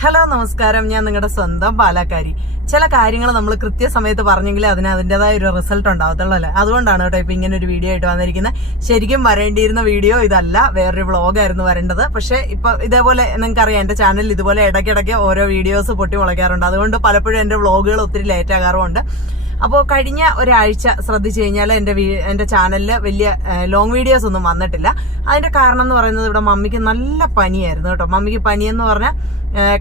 Hello നമസ്കാരം. ഞാൻ നിങ്ങളുടെ സ്വന്തം പാലക്കാരി ചില കാര്യങ്ങൾ നമ്മൾ കൃത്യസമയത്ത് പറഞ്ഞെങ്കിൽ അതിന് അതിന്റെതായ ഒരു റിസൾട്ട് ഉണ്ടാവത്തുള്ളൂ അല്ലേ അതുകൊണ്ടാണ് കേട്ടോ ഇപ്പൊ ഇങ്ങനെ ഒരു വീഡിയോ ആയിട്ട് വന്നിരിക്കുന്നത് ശരിക്കും വരേണ്ടിയിരുന്ന വീഡിയോ ഇതല്ല വേറൊരു വ്ളോഗായിരുന്നു വരേണ്ടത്. പക്ഷേ ഇപ്പൊ ഇതേപോലെ നിങ്ങൾക്ക് അറിയാം എന്റെ ചാനലിൽ ഇതുപോലെ ഇടയ്ക്കിടയ്ക്ക് ഓരോ വീഡിയോസ് പൊട്ടി മുളയ്ക്കാറുണ്ട്. അതുകൊണ്ട് പലപ്പോഴും എന്റെ വ്ളോഗുകൾ ഒത്തിരി ലേറ്റ് ആകാറുമുണ്ട്. അപ്പോൾ കഴിഞ്ഞ ഒരാഴ്ച ശ്രദ്ധിച്ചു കഴിഞ്ഞാൽ എന്റെ എന്റെ ചാനലിൽ വലിയ ലോങ് വീഡിയോസ് ഒന്നും വന്നിട്ടില്ല. അതിന്റെ കാരണം എന്ന് പറയുന്നത് ഇവിടെ മമ്മിക്ക് നല്ല പനിയായിരുന്നു കേട്ടോ. മമ്മിക്ക് പനിയെന്ന് പറഞ്ഞാൽ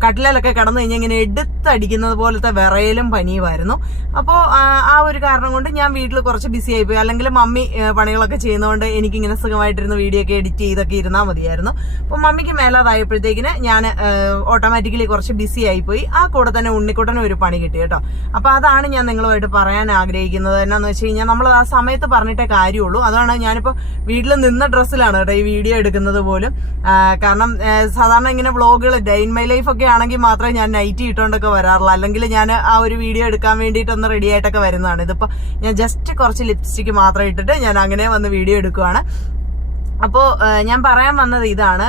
കട്ടിലൊക്കെ കടന്നു കഴിഞ്ഞാൽ ഇങ്ങനെ എടുത്തടിക്കുന്നത് പോലത്തെ വിറയലും പനിയുമായിരുന്നു. അപ്പോൾ ആ ഒരു കാരണം കൊണ്ട് ഞാൻ വീട്ടിൽ കുറച്ച് ബിസി ആയിപ്പോയി. അല്ലെങ്കിൽ മമ്മി പണികളൊക്കെ ചെയ്യുന്നതുകൊണ്ട് എനിക്കിങ്ങനെ സുഖമായിട്ടിരുന്ന് വീഡിയോ ഒക്കെ എഡിറ്റ് ചെയ്തൊക്കെ ഇരുന്നാൽ മതിയായിരുന്നു. അപ്പോൾ മമ്മിക്ക് മേലാതായപ്പോഴത്തേക്കിന് ഞാൻ ഓട്ടോമാറ്റിക്കലി കുറച്ച് ബിസി ആയിപ്പോയി. ആ കൂടെ തന്നെ ഉണ്ണിക്കുട്ടനും ഒരു പണി കിട്ടി കേട്ടോ. അപ്പോൾ അതാണ് ഞാൻ നിങ്ങളുമായിട്ട് പറയാൻ ആഗ്രഹിക്കുന്നത്. എന്നാന്ന് വെച്ച് കഴിഞ്ഞാൽ നമ്മൾ ആ സമയത്ത് പറഞ്ഞിട്ടേ കാര്യമുള്ളൂ. അതാണ് ഞാനിപ്പോൾ വീട്ടിൽ നിന്ന ഡ്രസ്സിലാണ് കേട്ടോ ഈ വീഡിയോ എടുക്കുന്നത് പോലും. കാരണം സാധാരണ ഇങ്ങനെ വ്ളോഗുകൾ ഡെയിൻ മൈ ലൈഫ് ഒക്കെ ആണെങ്കിൽ മാത്രമേ ഞാൻ നൈറ്റ് ഇട്ടുകൊണ്ടൊക്കെ വരാറുള്ളൂ. അല്ലെങ്കിൽ ഞാൻ ആ ഒരു വീഡിയോ എടുക്കാൻ വേണ്ടിയിട്ടൊന്ന് റെഡി ആയിട്ടൊക്കെ വരുന്നതാണ്. ഇതിപ്പോൾ ഞാൻ ജസ്റ്റ് കുറച്ച് ലിപ്സ്റ്റിക്ക് മാത്രം ഇട്ടിട്ട് ഞാൻ അങ്ങനെ വന്ന് വീഡിയോ എടുക്കുവാണ്. അപ്പോ ഏഹ്, ഞാൻ പറയാൻ വന്നത് ഇതാണ്.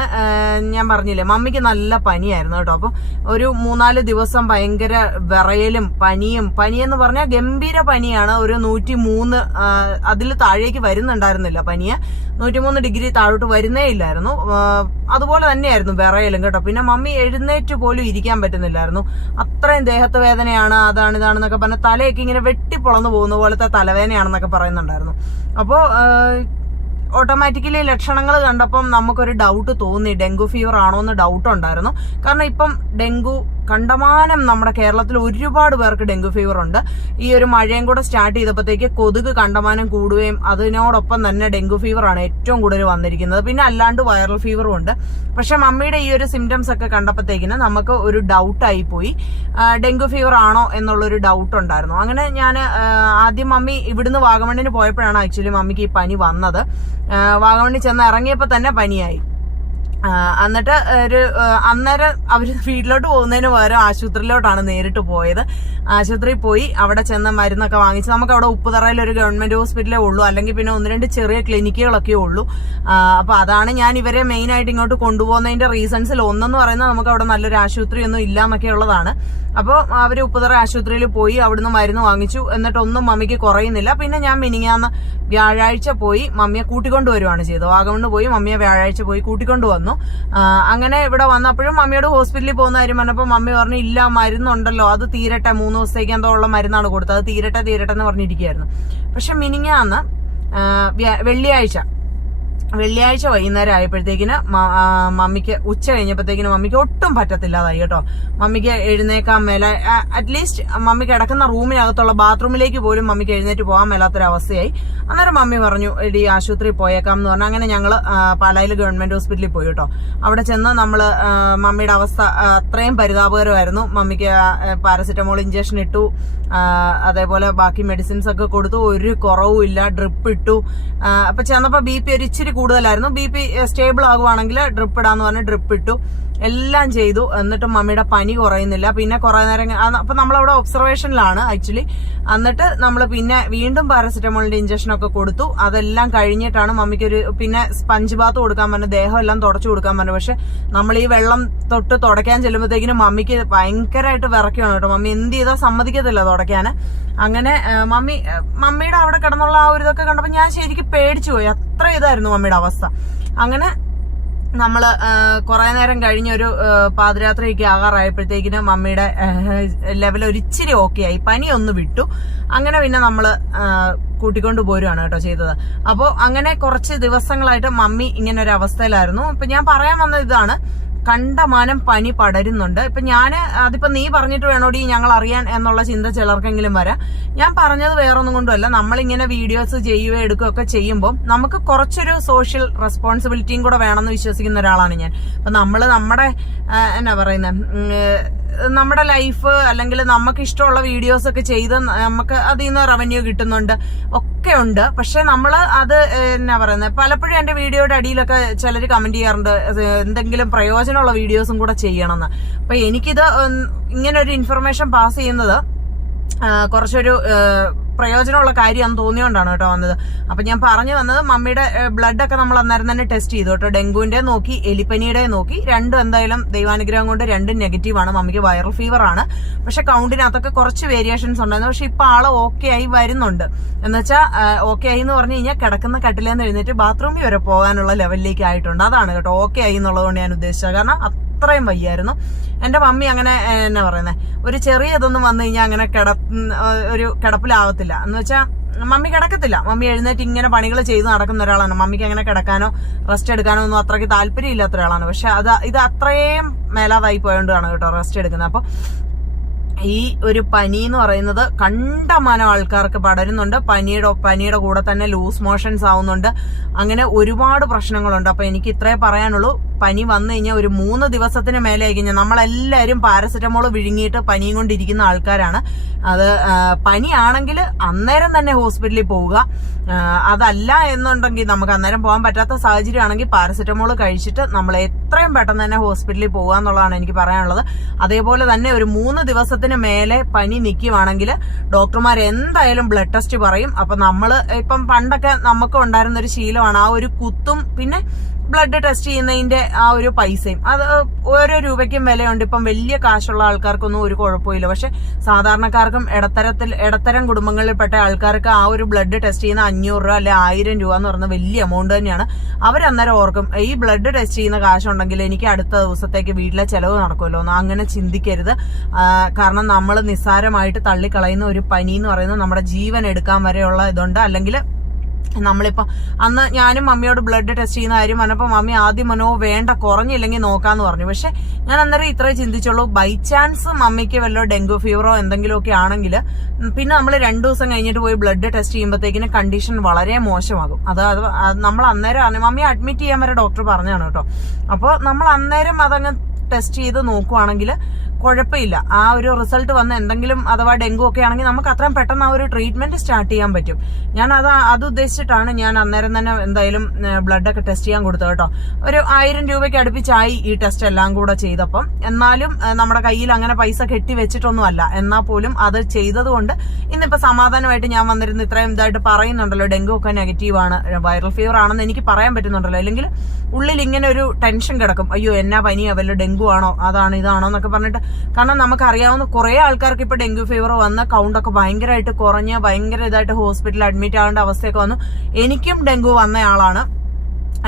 ഞാൻ പറഞ്ഞില്ലേ മമ്മിക്ക് നല്ല പനിയായിരുന്നു കേട്ടോ. അപ്പൊ ഒരു മൂന്നാൽ ദിവസം ഭയങ്കര വിറയലും പനിയും പനിയെന്ന് പറഞ്ഞാൽ ഗംഭീര പനിയാണ്. ഒരു നൂറ്റി മൂന്ന് അതിൽ താഴേക്ക് വരുന്നുണ്ടായിരുന്നില്ല പനിയെ. നൂറ്റിമൂന്ന് ഡിഗ്രി താഴോട്ട് വരുന്നേ ഇല്ലായിരുന്നു. അതുപോലെ തന്നെയായിരുന്നു വിറയലും കേട്ടോ. പിന്നെ മമ്മി എഴുന്നേറ്റ് പോലും ഇരിക്കാൻ പറ്റുന്നില്ലായിരുന്നു. അത്രയും ദേഹത്ത് വേദനയാണ് അതാണ് ഇതാണെന്നൊക്കെ പറഞ്ഞ തലയൊക്കെ ഇങ്ങനെ വെട്ടിപ്പൊളന്നു പോകുന്ന പോലത്തെ തലവേദനയാണെന്നൊക്കെ പറയുന്നുണ്ടായിരുന്നു. അപ്പോൾ ഓട്ടോമാറ്റിക്കലി ലക്ഷണങ്ങൾ കണ്ടപ്പം നമുക്കൊരു ഡൗട്ട് തോന്നി. ഡെങ്കു ഫീവർ ആണോ എന്ന് ഡൗട്ട് ഉണ്ടായിരുന്നു. കാരണം ഇപ്പം ഡെങ്കു കണ്ടമാനം നമ്മുടെ കേരളത്തിൽ ഒരുപാട് പേർക്ക് ഡെങ്കു ഫീവർ ഉണ്ട്. ഈ ഒരു മഴയും കൂടെ സ്റ്റാർട്ട് ചെയ്തപ്പോഴത്തേക്ക് കൊതുക് കണ്ടമാനം കൂടുകയും അതിനോടൊപ്പം തന്നെ ഡെങ്കു ഫീവർ ആണ് ഏറ്റവും കൂടുതൽ വന്നിരിക്കുന്നത്. പിന്നെ അല്ലാണ്ട് വൈറൽ ഫീവറും ഉണ്ട്. പക്ഷെ മമ്മിയുടെ ഈ ഒരു സിംറ്റംസ് ഒക്കെ കണ്ടപ്പോഴത്തേക്കിന് നമുക്ക് ഒരു ഡൗട്ടായി പോയി ഡെങ്കു ഫീവർ ആണോ എന്നുള്ളൊരു ഡൗട്ട് ഉണ്ടായിരുന്നു. അങ്ങനെ ഞാൻ ആദ്യം മമ്മി ഇവിടുന്ന് വാഗമണ്ണിന് പോയപ്പോഴാണ് ആക്ച്വലി മമ്മിക്ക് ഈ പനി വന്നത്. വാഗമണ്ണിൽ ചെന്ന് ഇറങ്ങിയപ്പോൾ തന്നെ പനിയായി. എന്നിട്ട് ഒരു അന്നേരം അവർ വീട്ടിലോട്ട് പോകുന്നതിന് പകരം ആശുപത്രിയിലോട്ടാണ് നേരിട്ട് പോയത്. ആശുപത്രിയിൽ പോയി അവിടെ ചെന്ന മരുന്നൊക്കെ വാങ്ങിച്ച് നമുക്ക് അവിടെ ഉപ്പുതറയിൽ ഒരു ഗവൺമെന്റ് ഹോസ്പിറ്റലേ ഉള്ളൂ. അല്ലെങ്കിൽ പിന്നെ ഒന്ന് രണ്ട് ചെറിയ ക്ലിനിക്കുകളൊക്കെ ഉള്ളൂ. അപ്പൊ അതാണ് ഞാൻ ഇവരെ മെയിൻ ആയിട്ട് ഇങ്ങോട്ട് കൊണ്ടുപോകുന്നതിന്റെ റീസൺസിൽ ഒന്നെന്ന് പറയുന്നത് നമുക്ക് അവിടെ നല്ലൊരു ആശുപത്രി ഒന്നും ഇല്ല എന്നൊക്കെ ഉള്ളതാണ് അപ്പോൾ അവർ ഉപ്പുതറ ആശുപത്രിയിൽ പോയി അവിടുന്ന് മരുന്ന് വാങ്ങിച്ചു. എന്നിട്ടൊന്നും മമ്മിക്ക് കുറയുന്നില്ല. പിന്നെ ഞാൻ മിനിങ്ങാന്ന് വ്യാഴാഴ്ച പോയി മമ്മിയെ കൂട്ടിക്കൊണ്ടുവരുവാണ് ചെയ്തത്. വാഗമണ് പോയി മമ്മിയെ വ്യാഴാഴ്ച പോയി കൂട്ടിക്കൊണ്ട് വന്നു അങ്ങനെ ഇവിടെ വന്നപ്പോഴും മമ്മിയോട് ഹോസ്പിറ്റലിൽ പോകുന്ന കാര്യം പറഞ്ഞപ്പോൾ മമ്മി പറഞ്ഞു ഇല്ല മരുന്നുണ്ടല്ലോ. അത് തീരട്ടെ. മൂന്ന് ദിവസത്തേക്ക് എന്തോ ഉള്ള മരുന്നാണ് കൊടുത്തത്. അത് തീരട്ടെ തീരട്ടെ എന്ന് പറഞ്ഞിരിക്കുകയായിരുന്നു. പക്ഷെ മിനിങ്ങാന്ന് വെള്ളിയാഴ്ച വെള്ളിയാഴ്ച വൈകുന്നേരം ആയപ്പോഴത്തേക്കിന് മമ്മിക്ക് ഉച്ച കഴിഞ്ഞപ്പോഴത്തേക്കിന് മമ്മിക്ക് ഒട്ടും പറ്റത്തില്ലാതായി കേട്ടോ. മമ്മിക്ക് എഴുന്നേക്കാൻ മേല അറ്റ്ലീസ്റ്റ് മമ്മി കിടക്കുന്ന റൂമിനകത്തുള്ള ബാത്റൂമിലേക്ക് പോലും മമ്മിക്ക് എഴുന്നേറ്റ് പോകാൻ മേലാത്തൊരവസ്ഥയായി. അന്നേരം മമ്മി പറഞ്ഞു എടി ആശുപത്രിയിൽ പോയേക്കാം എന്ന് പറഞ്ഞു അങ്ങനെ ഞങ്ങൾ പാലായിൽ ഗവൺമെന്റ് ഹോസ്പിറ്റലിൽ പോയി കേട്ടോ. അവിടെ ചെന്ന് നമ്മൾ മമ്മിയുടെ അവസ്ഥ അത്രയും പരിതാപകരമായിരുന്നു. മമ്മിക്ക് പാരസെറ്റമോൾ ഇഞ്ചക്ഷൻ ഇട്ടു. അതേപോലെ ബാക്കി മെഡിസിൻസ് ഒക്കെ കൊടുത്തു. ഒരു കുറവും ഇല്ല ഡ്രിപ്പ് ഇട്ടു. അപ്പൊ ചെന്നപ്പോ ബി പി ഒരു ഇച്ചിരി കൂടുതലായിരുന്നു. ബി പി സ്റ്റേബിൾ ആകുവാണെങ്കിൽ ഡ്രിപ്പ് ഇടാന്ന് പറഞ്ഞ് ഡ്രിപ്പ് ഇട്ടു. എല്ലാം ചെയ്തു. എന്നിട്ടും മമ്മിയുടെ പനി കുറയുന്നില്ല. പിന്നെ കുറെ നേരം അപ്പൊ നമ്മളവിടെ ഒബ്സർവേഷനിലാണ് ആക്ച്വലി എന്നിട്ട് നമ്മൾ പിന്നെ വീണ്ടും പാരസെറ്റമോളിന്റെ ഇഞ്ചക്ഷനൊക്കെ കൊടുത്തു. അതെല്ലാം കഴിഞ്ഞിട്ടാണ് മമ്മിക്ക് ഒരു പിന്നെ സ്പഞ്ച് ബാത്ത് കൊടുക്കാൻ പറഞ്ഞു ദേഹം എല്ലാം തുടച്ചു കൊടുക്കാൻ പറഞ്ഞു. പക്ഷെ നമ്മൾ ഈ വെള്ളം തൊട്ട് തുടയ്ക്കാൻ ചെല്ലുമ്പോഴത്തേക്കിനും മമ്മിക്ക് ഭയങ്കരമായിട്ട് വിറയ്ക്കുകയാണ് കേട്ടോ. മമ്മി എന്ത് ചെയ്താൽ സമ്മതിക്കത്തില്ല തുടയ്ക്കാൻ അങ്ങനെ മമ്മി മമ്മിയുടെ അവിടെ കിടന്നുള്ള ആ ഒരു ഇതൊക്കെ കണ്ടപ്പോൾ ഞാൻ ശരിക്കും പേടിച്ചു പോയി. അത്ര ഇതായിരുന്നു മമ്മിയുടെ അവസ്ഥ. അങ്ങനെ നമ്മൾ കുറേ നേരം കഴിഞ്ഞൊരു പാതിരാത്രിയൊക്കെ ആകാറായപ്പോഴത്തേക്കിനും മമ്മിയുടെ ലെവൽ ഒരിച്ചിരി ഓക്കെ ആയി. പനി ഒന്ന് വിട്ടു. അങ്ങനെ പിന്നെ നമ്മൾ കൂട്ടിക്കൊണ്ട് പോരുവാണ് കേട്ടോ ചെയ്തത്. അപ്പോൾ അങ്ങനെ കുറച്ച് ദിവസങ്ങളായിട്ട് മമ്മി ഇങ്ങനെ ഒരു അവസ്ഥയിലായിരുന്നു ഇപ്പൊ ഞാൻ പറയാൻ വന്നത് ഇതാണ്. കണ്ടമാനം പനി പടരുന്നുണ്ട്. ഇപ്പൊ ഞാൻ അതിപ്പോ നീ പറഞ്ഞിട്ട് വേണോടി ഞങ്ങൾ അറിയാൻ എന്നുള്ള ചിന്ത ചിലർക്കെങ്കിലും വരാം. ഞാൻ പറഞ്ഞത് വേറൊന്നും കൊണ്ടുമല്ല. നമ്മളിങ്ങനെ വീഡിയോസ് ചെയ്യുകയോ എടുക്കുകയോ ഒക്കെ ചെയ്യുമ്പോൾ നമുക്ക് കുറച്ചൊരു സോഷ്യൽ റെസ്പോൺസിബിലിറ്റിയും കൂടെ വേണമെന്ന് വിശ്വസിക്കുന്ന ഒരാളാണ് ഞാൻ. അപ്പൊ നമ്മൾ നമ്മുടെ എന്നാ പറയുന്നത് നമ്മുടെ ലൈഫ് അല്ലെങ്കിൽ നമുക്ക് ഇഷ്ടമുള്ള വീഡിയോസ് ഒക്കെ ചെയ്ത് നമുക്ക് അതിൽ നിന്ന് റവന്യൂ കിട്ടുന്നുണ്ട്. ഒക്കെ ഉണ്ട്. പക്ഷെ നമ്മൾ അത് എന്നാ പറയുന്നത് പലപ്പോഴും എന്റെ വീഡിയോയുടെ അടിയിലൊക്കെ ചിലർ കമന്റ് ചെയ്യാറുണ്ട് എന്തെങ്കിലും പ്രയോജനമുള്ള വീഡിയോസും കൂടെ ചെയ്യണമെന്ന്. അപ്പൊ എനിക്കിത് ഇങ്ങനെ ഒരു ഇൻഫർമേഷൻ പാസ് ചെയ്യുന്നത് കുറച്ചൊരു പ്രയോജനമുള്ള കാര്യമാണെന്ന് തോന്നിയോണ്ടാണ് കേട്ടോ വന്നത്. അപ്പൊ ഞാൻ പറഞ്ഞു വന്നത് മമ്മിയുടെ ബ്ലഡ് ഒക്കെ നമ്മൾ അന്നേരം തന്നെ ടെസ്റ്റ് ചെയ്തു കേട്ടോ. ഡെങ്കുവിന്റെ നോക്കി എലിപ്പനിയുടെ നോക്കി. രണ്ടും എന്തായാലും ദൈവാനുഗ്രഹം കൊണ്ട് രണ്ടും നെഗറ്റീവ് ആണ്. മമ്മിക്ക് വൈറൽ ഫീവർ ആണ്. പക്ഷെ കൗണ്ടിനകത്തൊക്കെ കുറച്ച് വേരിയേഷൻസ് ഉണ്ടായിരുന്നു. പക്ഷെ ഇപ്പൊ ആൾ ഓക്കെ ആയി വരുന്നുണ്ട്. എന്നുവെച്ചാൽ ഓക്കെ ആയി എന്ന് പറഞ്ഞു കഴിഞ്ഞാൽ കിടക്കുന്ന കട്ടിലേന്ന് എഴുന്നേറ്റ് ബാത്റൂമിൽ വരെ പോകാനുള്ള ലെവലിലേക്ക് ആയിട്ടുണ്ട്. അതാണ് കേട്ടോ ഓക്കെ ആയി എന്നുള്ളതുകൊണ്ട് ഞാൻ ഉദ്ദേശിച്ചത്. കാരണം അത്രയും വയ്യായിരുന്നു. എന്റെ മമ്മി അങ്ങനെ എന്നാ പറയുന്നത് ഒരു ചെറിയ ഇതൊന്നും വന്നു കഴിഞ്ഞാൽ അങ്ങനെ കിട ഒരു കിടപ്പിലാവത്തില്ല. എന്ന് വെച്ചാൽ മമ്മി കിടക്കത്തില്ല. മമ്മി എഴുന്നേറ്റ് ഇങ്ങനെ പണികൾ ചെയ്ത് നടക്കുന്ന ഒരാളാണ്. മമ്മിക്ക് അങ്ങനെ കിടക്കാനോ റെസ്റ്റ് എടുക്കാനോ ഒന്നും അത്രയ്ക്ക് താല്പര്യം ഇല്ലാത്ത ഒരാളാണ്. പക്ഷെ അത് ഇത് അത്രയും മേലാതായി പോയോണ്ടാണ് കേട്ടോ റെസ്റ്റ് എടുക്കുന്നത്. അപ്പൊ ഈ ഒരു പനി എന്ന് പറയുന്നത് കണ്ടമാനം ആൾക്കാർക്ക് പടരുന്നുണ്ട്. പനിയുടെ പനിയുടെ കൂടെ തന്നെ ലൂസ് മോഷൻസ് ആവുന്നുണ്ട്. അങ്ങനെ ഒരുപാട് പ്രശ്നങ്ങളുണ്ട്. അപ്പൊ എനിക്ക് ഇത്രേ പറയാനുള്ളൂ. പനി വന്നു കഴിഞ്ഞാൽ ഒരു മൂന്ന് ദിവസത്തിന് മേലെ ആയി കഴിഞ്ഞാൽ നമ്മളെല്ലാവരും പാരസെറ്റമോൾ വിഴുങ്ങിയിട്ട് പനിയും കൊണ്ടിരിക്കുന്ന ആൾക്കാരാണ്. അത് പനിയാണെങ്കിൽ അന്നേരം തന്നെ ഹോസ്പിറ്റലിൽ പോവുക. അതല്ല എന്നുണ്ടെങ്കിൽ നമുക്ക് അന്നേരം പോകാൻ പറ്റാത്ത സാഹചര്യമാണെങ്കിൽ പാരസെറ്റമോൾ കഴിച്ചിട്ട് നമ്മൾ എത്രയും പെട്ടെന്ന് തന്നെ ഹോസ്പിറ്റലിൽ പോകുക എന്നുള്ളതാണ് എനിക്ക് പറയാനുള്ളത്. അതേപോലെ തന്നെ ഒരു മൂന്ന് ദിവസത്തിന് മേലെ പനി നിൽക്കുവാണെങ്കിൽ ഡോക്ടർമാർ എന്തായാലും ബ്ലഡ് ടെസ്റ്റ് പറയും. അപ്പം നമ്മൾ ഇപ്പം പണ്ടൊക്കെ നമുക്ക് ഉണ്ടായിരുന്ന ഒരു ശീലമാണ് ആ ഒരു കുത്തും പിന്നെ ബ്ലഡ് ടെസ്റ്റ് ചെയ്യുന്നതിന്റെ ആ ഒരു പൈസയും. അത് ഓരോ രൂപയ്ക്കും വിലയുണ്ട്. ഇപ്പം വലിയ കാശുള്ള ആൾക്കാർക്കൊന്നും ഒരു കുഴപ്പമില്ല പക്ഷെ സാധാരണക്കാർക്കും ഇടത്തരത്തിൽ ഇടത്തരം കുടുംബങ്ങളിൽപ്പെട്ട ആൾക്കാർക്ക് ആ ഒരു ബ്ലഡ് ടെസ്റ്റ് ചെയ്യുന്ന അഞ്ഞൂറ് രൂപ അല്ലെ ആയിരം രൂപ എന്ന് പറയുന്ന വലിയ എമൗണ്ട് തന്നെയാണ്. അവരന്നേരം ഓർക്കും ഈ ബ്ലഡ് ടെസ്റ്റ് ചെയ്യുന്ന കാശുണ്ടെങ്കിൽ എനിക്ക് അടുത്ത ദിവസത്തേക്ക് വീട്ടിലെ ചെലവ് നടക്കുമല്ലോ എന്ന്. അങ്ങനെ ചിന്തിക്കരുത്. കാരണം നമ്മൾ നിസ്സാരമായിട്ട് തള്ളിക്കളയുന്ന ഒരു പനി എന്ന് പറയുന്നത് നമ്മുടെ ജീവൻ എടുക്കാൻ വരെയുള്ള ഇതുണ്ട്. അല്ലെങ്കിൽ നമ്മളിപ്പോ അന്ന് ഞാനും മമ്മിയോട് ബ്ലഡ് ടെസ്റ്റ് ചെയ്യുന്ന കാര്യം പറഞ്ഞപ്പോൾ മമ്മി ആദ്യം മനോ വേണ്ട കുറഞ്ഞില്ലെങ്കിൽ നോക്കാന്ന് പറഞ്ഞു. പക്ഷെ ഞാൻ അന്നേരം ഇത്രേ ചിന്തിച്ചുള്ളൂ. ബൈ ചാൻസ് മമ്മിക്ക് വല്ല ഡെങ്കു ഫീവറോ എന്തെങ്കിലുമൊക്കെ ആണെങ്കിൽ പിന്നെ നമ്മൾ രണ്ടു ദിവസം കഴിഞ്ഞിട്ട് പോയി ബ്ലഡ് ടെസ്റ്റ് ചെയ്യുമ്പോഴത്തേക്കിന് കണ്ടീഷൻ വളരെ മോശമാകും. അത് അത് നമ്മൾ അന്നേരം മമ്മി അഡ്മിറ്റ് ചെയ്യാൻ വരെ ഡോക്ടർ പറഞ്ഞാണ് കേട്ടോ. അപ്പോൾ നമ്മൾ അന്നേരം അതങ്ങ് ടെസ്റ്റ് ചെയ്ത് നോക്കുവാണെങ്കിൽ കുഴപ്പമില്ല. ആ ഒരു റിസൾട്ട് വന്ന എന്തെങ്കിലും അഥവാ ഡെങ്കു ഒക്കെ ആണെങ്കിൽ നമുക്ക് അത്രയും പെട്ടെന്ന് ആ ഒരു ട്രീറ്റ്മെന്റ് സ്റ്റാർട്ട് ചെയ്യാൻ പറ്റും. ഞാൻ അത് അത് ഉദ്ദേശിച്ചിട്ടാണ് ഞാൻ അന്നേരം തന്നെ എന്തായാലും ബ്ലഡ് ഒക്കെ ടെസ്റ്റ് ചെയ്യാൻ കൊടുത്തത് കേട്ടോ. ഒരു ആയിരം രൂപയ്ക്ക് അടുപ്പിച്ചായി ഈ ടെസ്റ്റ് എല്ലാം കൂടെ ചെയ്തപ്പം. എന്നാലും നമ്മുടെ കയ്യിൽ അങ്ങനെ പൈസ കെട്ടി വെച്ചിട്ടൊന്നുമല്ല. എന്നാൽ പോലും അത് ചെയ്തതുകൊണ്ട് ഇന്നിപ്പോൾ സമാധാനമായിട്ട് ഞാൻ വന്നിരുന്ന് ഇത്രയും ഇതായിട്ട് പറയുന്നുണ്ടല്ലോ ഡെങ്കു ഒക്കെ നെഗറ്റീവ് ആണ് വൈറൽ ഫീവർ ആണെന്ന് എനിക്ക് പറയാൻ പറ്റുന്നുണ്ടല്ലോ. അല്ലെങ്കിൽ ഉള്ളിൽ ഇങ്ങനെ ഒരു ടെൻഷൻ കിടക്കും. അയ്യോ എന്നാ പനിയാ വല്ല ഡെങ്കു ആണോ? അതാണ് ഇതാണോ എന്നൊക്കെ പറഞ്ഞിട്ട് കാരണം നമുക്കറിയാവുന്ന കുറെ ആൾക്കാർക്ക് ഇപ്പൊ ഡെങ്കു ഫീവർ വന്ന കൗണ്ടൊക്കെ ഭയങ്കരമായിട്ട് കുറഞ്ഞ് ഭയങ്കര ഇതായിട്ട് ഹോസ്പിറ്റലിൽ അഡ്മിറ്റ് ആവേണ്ട അവസ്ഥയൊക്കെ വന്നു. എനിക്കും ഡെങ്കു വന്ന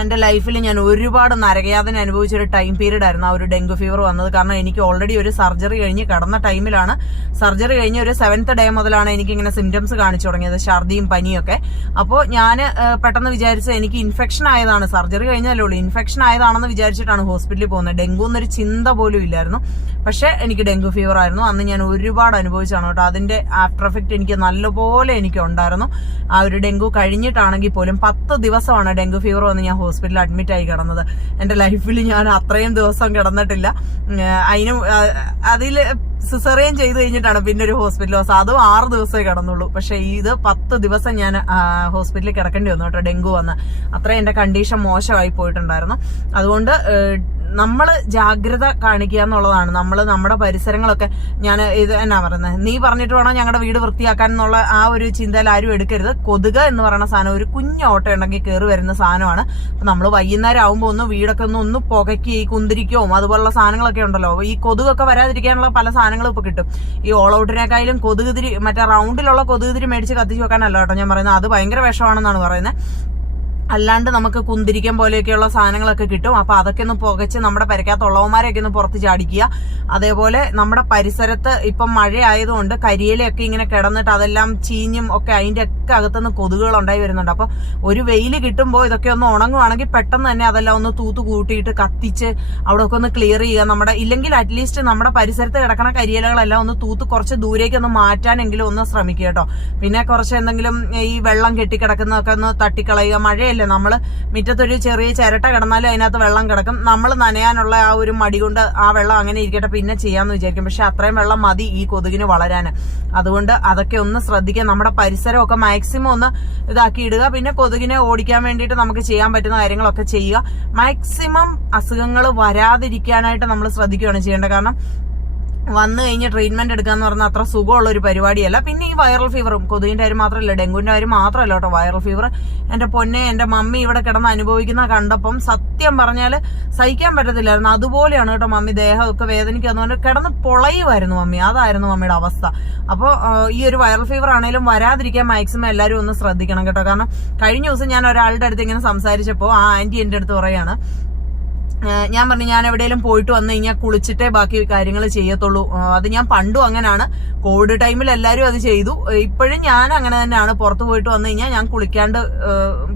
എന്റെ ലൈഫിൽ ഞാൻ ഒരുപാട് നരകയാതന അനുഭവിച്ച ഒരു ടൈം പീരീഡ് ആയിരുന്നു ആ ഒരു ഡെങ്കു ഫീവർ വന്നത്. കാരണം എനിക്ക് ഓൾറെഡി ഒരു സർജറി കഴിഞ്ഞ് കടന്ന ടൈമിലാണ് സർജറി കഴിഞ്ഞ് ഒരു സെവൻത്ത് ഡേ മുതലാണ് എനിക്ക് ഇങ്ങനെ സിംറ്റംസ് കാണിച്ചു തുടങ്ങിയത് ഛർദിയും പനിയൊക്കെ അപ്പോൾ ഞാൻ പെട്ടെന്ന് വിചാരിച്ചത് എനിക്ക് ഇൻഫെക്ഷൻ ആയതാണ്. സർജറി കഴിഞ്ഞല്ലേ ഉള്ളൂ. ഇൻഫെക്ഷൻ ആയതാണെന്ന് വിചാരിച്ചിട്ടാണ് ഹോസ്പിറ്റലിൽ പോകുന്നത്. ഡെങ്കു എന്നൊരു ചിന്ത പോലും ഇല്ലായിരുന്നു. പക്ഷേ എനിക്ക് ഡെങ്കു ഫീവർ ആയിരുന്നു. അന്ന് ഞാൻ ഒരുപാട് അനുഭവിച്ചാണ് കേട്ടോ. അതിന്റെ ആഫ്റ്റർ എഫക്റ്റ് എനിക്ക് നല്ലപോലെ എനിക്ക് ഉണ്ടായിരുന്നു. ആ ഒരു ഡെങ്കു കഴിഞ്ഞിട്ടാണെങ്കിൽ പോലും പത്ത് ദിവസമാണ് ഡെങ്കു ഫീവർ വന്ന് ഞാൻ ഹോസ്പിറ്റലിൽ അഡ്മിറ്റ് ആയി കിടന്നത്. എന്റെ ലൈഫിൽ ഞാൻ അത്രയും ദിവസം കിടന്നിട്ടില്ല. അതിന് അതിൽ സിസറിയൻ ചെയ്ത് കഴിഞ്ഞിട്ടാണ് പിന്നെ ഒരു ഹോസ്പിറ്റൽ ദിവസം അതും ആറ് ദിവസമേ കിടന്നുള്ളൂ. പക്ഷെ ഇത് പത്ത് ദിവസം ഞാൻ ഹോസ്പിറ്റലിൽ കിടക്കേണ്ടി വന്നു കേട്ടോ ഡെങ്കു വന്ന്. അത്രയും എന്റെ കണ്ടീഷൻ മോശമായി പോയിട്ടുണ്ടായിരുന്നു. അതുകൊണ്ട് നമ്മൾ ജാഗ്രത കാണിക്കുക എന്നുള്ളതാണ്. നമ്മൾ നമ്മുടെ പരിസരങ്ങളൊക്കെ ഞാൻ ഇത് എന്നാ പറയുന്നത് നീ പറഞ്ഞിട്ട് വേണം ഞങ്ങളുടെ വീട് വൃത്തിയാക്കാൻ എന്നുള്ള ആ ഒരു ചിന്തയിൽ ആരും എടുക്കരുത്. കൊതുക് എന്ന് പറയുന്ന സാധനം ഒരു കുഞ്ഞു ഓട്ടം ഉണ്ടെങ്കിൽ കയറി വരുന്ന സാധനമാണ്. അപ്പം നമ്മൾ വൈകുന്നേരം ആകുമ്പോൾ ഒന്ന് വീടൊക്കെ ഒന്ന് ഒന്ന് പുകയ്ക്ക് ഈ കുന്തിരിക്കവും അതുപോലുള്ള സാധനങ്ങളൊക്കെ ഉണ്ടല്ലോ. ഈ കൊതുകൊക്കെ വരാതിരിക്കാനുള്ള പല സാധനങ്ങളും ഇപ്പോൾ കിട്ടും. ഈ ഓൾ ഔട്ടിനേക്കാളും കൊതുകുതിരി മറ്റേ റൗണ്ടിലുള്ള കൊതുകുതിരി മേടിച്ച് കത്തിച്ച് വെക്കാനല്ല കേട്ടോ ഞാൻ പറയുന്നത്. അത് ഭയങ്കര വിഷമാണെന്നാണ് പറയുന്നത് അല്ലാണ്ട് നമുക്ക് കുന്തിരിക്കം പോലെയൊക്കെയുള്ള സാധനങ്ങളൊക്കെ കിട്ടും. അപ്പൊ അതൊക്കെ ഒന്ന് പുകച്ച് നമ്മുടെ പരക്കാത്തുള്ളവന്മാരെയൊക്കെ ഒന്ന് പുറത്ത് ചാടിക്കുക. അതേപോലെ നമ്മുടെ പരിസരത്ത് ഇപ്പം മഴയായതുകൊണ്ട് കരിയിലൊക്കെ ഇങ്ങനെ കിടന്നിട്ട് അതെല്ലാം ചീഞ്ഞും ഒക്കെ അതിന്റെ ഒക്കെ അകത്തുനിന്ന് കൊതുകുകൾ ഉണ്ടായി വരുന്നുണ്ട്. അപ്പൊ ഒരു വെയിൽ കിട്ടുമ്പോൾ ഇതൊക്കെ ഒന്ന് ഉണങ്ങുവാണെങ്കിൽ പെട്ടെന്ന് തന്നെ അതെല്ലാം ഒന്ന് തൂത്ത് കൂട്ടിയിട്ട് കത്തിച്ച് അവിടെ ഒക്കെ ഒന്ന് ക്ലിയർ ചെയ്യുക. നമ്മുടെ ഇല്ലെങ്കിൽ അറ്റ്ലീസ്റ്റ് നമ്മുടെ പരിസരത്ത് കിടക്കണ കരിയിലകളെല്ലാം ഒന്ന് തൂത്ത് കുറച്ച് ദൂരേക്ക് ഒന്ന് മാറ്റാനെങ്കിലും ഒന്ന് ശ്രമിക്കുക കേട്ടോ. പിന്നെ കുറച്ച് എന്തെങ്കിലും ഈ വെള്ളം കെട്ടിക്കിടക്കുന്നതൊക്കെ ഒന്ന് തട്ടിക്കളയുക. മഴയല്ലേ നമ്മൾ മുറ്റത്തൊരു ചെറിയ ചിരട്ട കിടന്നാലും അതിനകത്ത് വെള്ളം കിടക്കും. നമ്മൾ നനയാനുള്ള ആ ഒരു മടി കൊണ്ട് ആ വെള്ളം അങ്ങനെ ഇരിക്കട്ടെ പിന്നെ ചെയ്യാന്ന് വിചാരിക്കും. പക്ഷെ അത്രയും വെള്ളം മതി ഈ കൊതുകിന് വളരാൻ അതുകൊണ്ട് അതൊക്കെ ഒന്ന് ശ്രദ്ധിക്കുക. നമ്മുടെ പരിസരമൊക്കെ മാക്സിമം ഒന്ന് ഇതാക്കി ഇടുക. പിന്നെ കൊതുകിനെ ഓടിക്കാൻ വേണ്ടിയിട്ട് നമുക്ക് ചെയ്യാൻ പറ്റുന്ന കാര്യങ്ങളൊക്കെ ചെയ്യുക. മാക്സിമം അസുഖങ്ങൾ വരാതിരിക്കാനായിട്ട് നമ്മൾ ശ്രദ്ധിക്കുകയാണ് ചെയ്യേണ്ടത്. കാരണം വന്നു കഴിഞ്ഞ് ട്രീറ്റ്മെന്റ് എടുക്കാന്ന് പറഞ്ഞാൽ അത്ര സുഖമുള്ള ഒരു പരിപാടിയല്ല. പിന്നെ ഈ വൈറൽ ഫീവറും കൊതുകിന്റെ കാര്യം മാത്രമല്ല ഡെങ്കുവിന്റെ കാര്യം മാത്രമല്ല കേട്ടോ വൈറൽ ഫീവർ എന്റെ പൊന്നെ എന്റെ മമ്മി ഇവിടെ കിടന്ന് അനുഭവിക്കുന്ന കണ്ടപ്പം സത്യം പറഞ്ഞാൽ സഹിക്കാൻ പറ്റത്തില്ലായിരുന്നു. അതുപോലെയാണ് കേട്ടോ മമ്മി ദേഹമൊക്കെ വേദനിക്കാന്ന് പറഞ്ഞാൽ കിടന്ന് പൊളയുമായിരുന്നു മമ്മി. അതായിരുന്നു മമ്മിയുടെ അവസ്ഥ. അപ്പോൾ ഈ ഒരു വൈറൽ ഫീവർ ആണെങ്കിലും വരാതിരിക്കാൻ മാക്സിമം എല്ലാവരും ഒന്ന് ശ്രദ്ധിക്കണം കേട്ടോ. കാരണം കഴിഞ്ഞ ദിവസം ഞാൻ ഒരാളുടെ അടുത്ത് ഇങ്ങനെ സംസാരിച്ചപ്പോൾ ആ ആന്റി എന്റെ അടുത്ത് പറയാണ് ഞാൻ പറഞ്ഞു ഞാൻ എവിടെയെങ്കിലും പോയിട്ട് വന്നു കഴിഞ്ഞാൽ കുളിച്ചിട്ടേ ബാക്കി കാര്യങ്ങൾ ചെയ്യത്തുള്ളൂ. അത് ഞാൻ പണ്ടും അങ്ങനെയാണ് കോവിഡ് ടൈമിൽ എല്ലാവരും അത് ചെയ്തു. ഇപ്പോഴും ഞാൻ അങ്ങനെ തന്നെയാണ്. പുറത്ത് പോയിട്ട് വന്നു കഴിഞ്ഞാൽ ഞാൻ കുളിക്കാണ്ട്